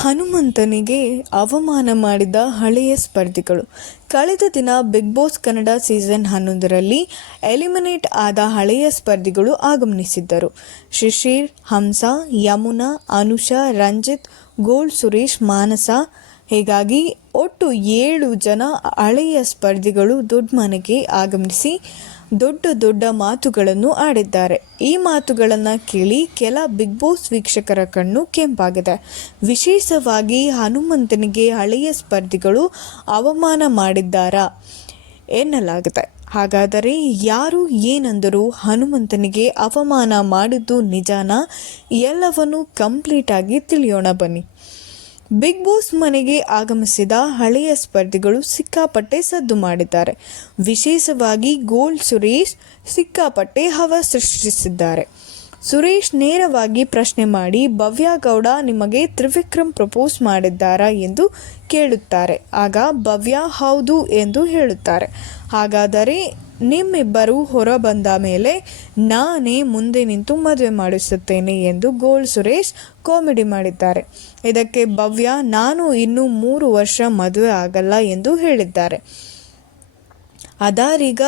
ಹನುಮಂತನಿಗೆ ಅವಮಾನ ಮಾಡಿದ ಹಳೆಯ ಸ್ಪರ್ಧಿಗಳು. ಕಳೆದ ದಿನ ಬಿಗ್ ಬಾಸ್ ಕನ್ನಡ ಸೀಸನ್ 11ರಲ್ಲಿ ಎಲಿಮಿನೇಟ್ ಆದ ಹಳೆಯ ಸ್ಪರ್ಧಿಗಳು ಆಗಮನಿಸಿದ್ದರು. ಶಿಶಿರ್, ಹಂಸ, ಯಮುನಾ, ಅನುಷಾ, ರಂಜಿತ್, ಗೋಲ್ಡ್ ಸುರೇಶ್, ಮಾನಸ ಹೀಗಾಗಿ ಒಟ್ಟು 7 ಜನ ಹಳೆಯ ಸ್ಪರ್ಧಿಗಳು ದೊಡ್ಡ ಮನೆಗೆ ಆಗಮಿಸಿ ದೊಡ್ಡ ಮಾತುಗಳನ್ನು ಆಡಿದ್ದಾರೆ. ಈ ಮಾತುಗಳನ್ನು ಕೇಳಿ ಕೆಲ ಬಿಗ್ ಬಾಸ್ ವೀಕ್ಷಕರ ಕಣ್ಣು ಕೆಂಪಾಗಿದೆ. ವಿಶೇಷವಾಗಿ ಹನುಮಂತನಿಗೆ ಹಳೆಯ ಸ್ಪರ್ಧಿಗಳು ಅವಮಾನ ಮಾಡಿದ್ದಾರಾ ಎನ್ನಲಾಗಿದೆ. ಹಾಗಾದರೆ ಯಾರು ಏನಂದರೂ ಹನುಮಂತನಿಗೆ ಅವಮಾನ ಮಾಡಿದ್ದು ನಿಜಾನಾ? ಎಲ್ಲವನ್ನೂ ಕಂಪ್ಲೀಟ್ ಆಗಿ ತಿಳಿಯೋಣ ಬನ್ನಿ. ಬಿಗ್ ಬಾಸ್ ಮನೆಗೆ ಆಗಮಿಸಿದ ಹಳೆಯ ಸ್ಪರ್ಧಿಗಳು ಸಿಕ್ಕಾಪಟ್ಟೆ ಸದ್ದು ಮಾಡಿದ್ದಾರೆ. ವಿಶೇಷವಾಗಿ ಗೋಲ್ಡ್ ಸುರೇಶ್ ಸಿಕ್ಕಾಪಟ್ಟೆ ಹವಾ ಸೃಷ್ಟಿಸಿದ್ದಾರೆ. ಸುರೇಶ್ ನೇರವಾಗಿ ಪ್ರಶ್ನೆ ಮಾಡಿ, ಭವ್ಯ ಗೌಡ ನಿಮಗೆ ತ್ರಿವಿಕ್ರಮ್ ಪ್ರಪೋಸ್ ಮಾಡಿದ್ದಾರಾ ಎಂದು ಕೇಳುತ್ತಾರೆ. ಆಗ ಭವ್ಯ ಹೌದು ಎಂದು ಹೇಳುತ್ತಾರೆ. ಹಾಗಾದರೆ ನಿಮ್ಮಿಬ್ಬರು ಹೊರ ಬಂದ ಮೇಲೆ ನಾನೇ ಮುಂದೆ ನಿಂತು ಮದುವೆ ಮಾಡಿಸುತ್ತೇನೆ ಎಂದು ಗೋಲ್ಡ್ ಸುರೇಶ್ ಕಾಮಿಡಿ ಮಾಡಿದ್ದಾರೆ. ಇದಕ್ಕೆ ಭವ್ಯ ನಾನು ಇನ್ನೂ 3 ವರ್ಷ ಮದುವೆ ಆಗಲ್ಲ ಎಂದು ಹೇಳಿದ್ದಾರೆ. ಅದಾರೀಗ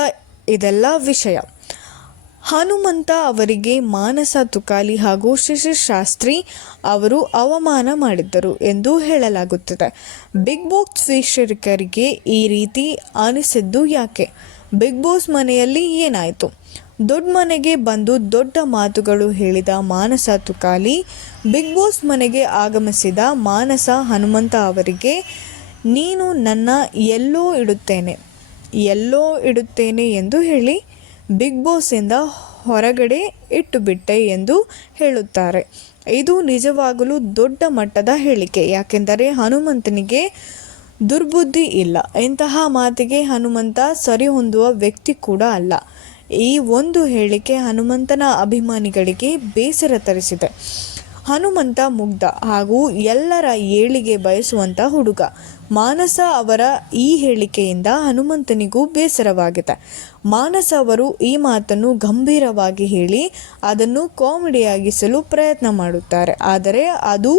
ಇದೆಲ್ಲ ವಿಷಯ. ಹನುಮಂತ ಅವರಿಗೆ ಮಾನಸ ತುಕಾಲಿ ಹಾಗೂ ಶಿಶಿರ್ ಶಾಸ್ತ್ರಿ ಅವರು ಅವಮಾನ ಮಾಡಿದ್ದರು ಎಂದು ಹೇಳಲಾಗುತ್ತಿದೆ. ಬಿಗ್ ಬಾಸ್ ವೀಕ್ಷಕರಿಗೆ ಈ ರೀತಿ ಅನಿಸಿದ್ದು ಯಾಕೆ? ಬಿಗ್ ಬಾಸ್ ಮನೆಯಲ್ಲಿ ಏನಾಯಿತು? ದೊಡ್ಡ ಮನೆಗೆ ಬಂದು ದೊಡ್ಡ ಮಾತುಗಳು ಹೇಳಿದ ಮಾನಸ ತುಕಾಲಿ ಬಿಗ್ ಬಾಸ್ ಮನೆಗೆ ಆಗಮಿಸಿದ ಮಾನಸ ಹನುಮಂತ ಅವರಿಗೆ ನೀನು ನನ್ನ ಎಲ್ಲೋ ಇಡುತ್ತೇನೆ ಎಂದು ಹೇಳಿ ಬಿಗ್ ಬಾಸ್ಸಿಂದ ಹೊರಗಡೆ ಇಟ್ಟುಬಿಟ್ಟೆ ಎಂದು ಹೇಳುತ್ತಾರೆ. ಇದು ನಿಜವಾಗಲೂ ದೊಡ್ಡ ಮಟ್ಟದ ಹೇಳಿಕೆ. ಯಾಕೆಂದರೆ ಹನುಮಂತನಿಗೆ ದುರ್ಬುದ್ಧಿ ಇಲ್ಲ. ಇಂತಹ ಮಾತಿಗೆ ಹನುಮಂತ ಸರಿಹೊಂದುವ ವ್ಯಕ್ತಿ ಕೂಡ ಅಲ್ಲ. ಈ ಒಂದು ಹೇಳಿಕೆ ಹನುಮಂತನ ಅಭಿಮಾನಿಗಳಿಗೆ ಬೇಸರ ತರಿಸಿದೆ. ಹನುಮಂತ ಮುಗ್ಧ ಹಾಗೂ ಎಲ್ಲರ ಏಳಿಗೆ ಬಯಸುವಂಥ ಹುಡುಗ. ಮಾನಸ ಅವರ ಈ ಹೇಳಿಕೆಯಿಂದ ಹನುಮಂತನಿಗೂ ಬೇಸರವಾಗಿದೆ. ಮಾನಸ ಅವರು ಈ ಮಾತನ್ನು ಗಂಭೀರವಾಗಿ ಹೇಳಿ ಅದನ್ನು ಕಾಮಿಡಿಯಾಗಿಸಲು ಪ್ರಯತ್ನ ಮಾಡುತ್ತಾರೆ. ಆದರೆ ಅದು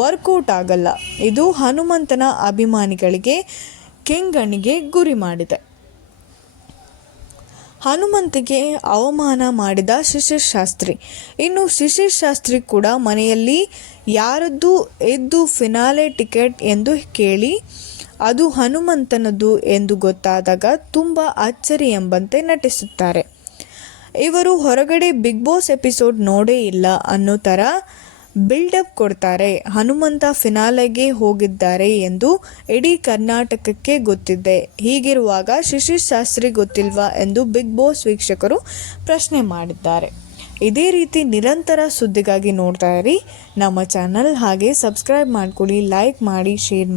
ವರ್ಕೌಟ್ ಆಗಲ್ಲ. ಇದು ಹನುಮಂತನ ಅಭಿಮಾನಿಗಳಿಗೆ ಕೆಂಗಣ್ಣಿಗೆ ಗುರಿ ಮಾಡಿದೆ. ಹನುಮಂತಿಗೆ ಅವಮಾನ ಮಾಡಿದ ಶಿಶಿರ್ ಶಾಸ್ತ್ರಿ. ಇನ್ನು ಶಿಶಿರ್ ಶಾಸ್ತ್ರಿ ಕೂಡ ಮನೆಯಲ್ಲಿ ಯಾರದ್ದು ಇದ್ದು ಫಿನಾಲೆ ಟಿಕೆಟ್ ಎಂದು ಕೇಳಿ ಅದು ಹನುಮಂತನದ್ದು ಎಂದು ಗೊತ್ತಾದಾಗ ತುಂಬ ಅಚ್ಚರಿ ಎಂಬಂತೆ ನಟಿಸುತ್ತಾರೆ. ಇವರು ಹೊರಗಡೆ ಬಿಗ್ ಬಾಸ್ ಎಪಿಸೋಡ್ ನೋಡೇ ಇಲ್ಲ ಅನ್ನೋ ಥರ ಬಿಲ್ಡಪ್ ಕೊಡ್ತಾರೆ. ಹನುಮಂತ ಫಿನಾಲೆಗೆ ಹೋಗಿದ್ದಾರೆ ಎಂದು ಇಡೀ ಕರ್ನಾಟಕಕ್ಕೆ ಗೊತ್ತಿದೆ. ಹೀಗಿರುವಾಗ ಶಿಶಿರ್ ಶಾಸ್ತ್ರಿ ಗೊತ್ತಿಲ್ವಾ ಎಂದು ಬಿಗ್ ಬಾಸ್ ವೀಕ್ಷಕರು ಪ್ರಶ್ನೆ ಮಾಡಿದ್ದಾರೆ. ಇದೇ ರೀತಿ ನಿರಂತರ ಸುದ್ದಿಗಾಗಿ ನೋಡ್ತಾ ಇರಿ ನಮ್ಮ ಚಾನಲ್. ಹಾಗೆ ಸಬ್ಸ್ಕ್ರೈಬ್ ಮಾಡ್ಕೊಳ್ಳಿ, ಲೈಕ್ ಮಾಡಿ, ಶೇರ್ ಮಾಡಿ.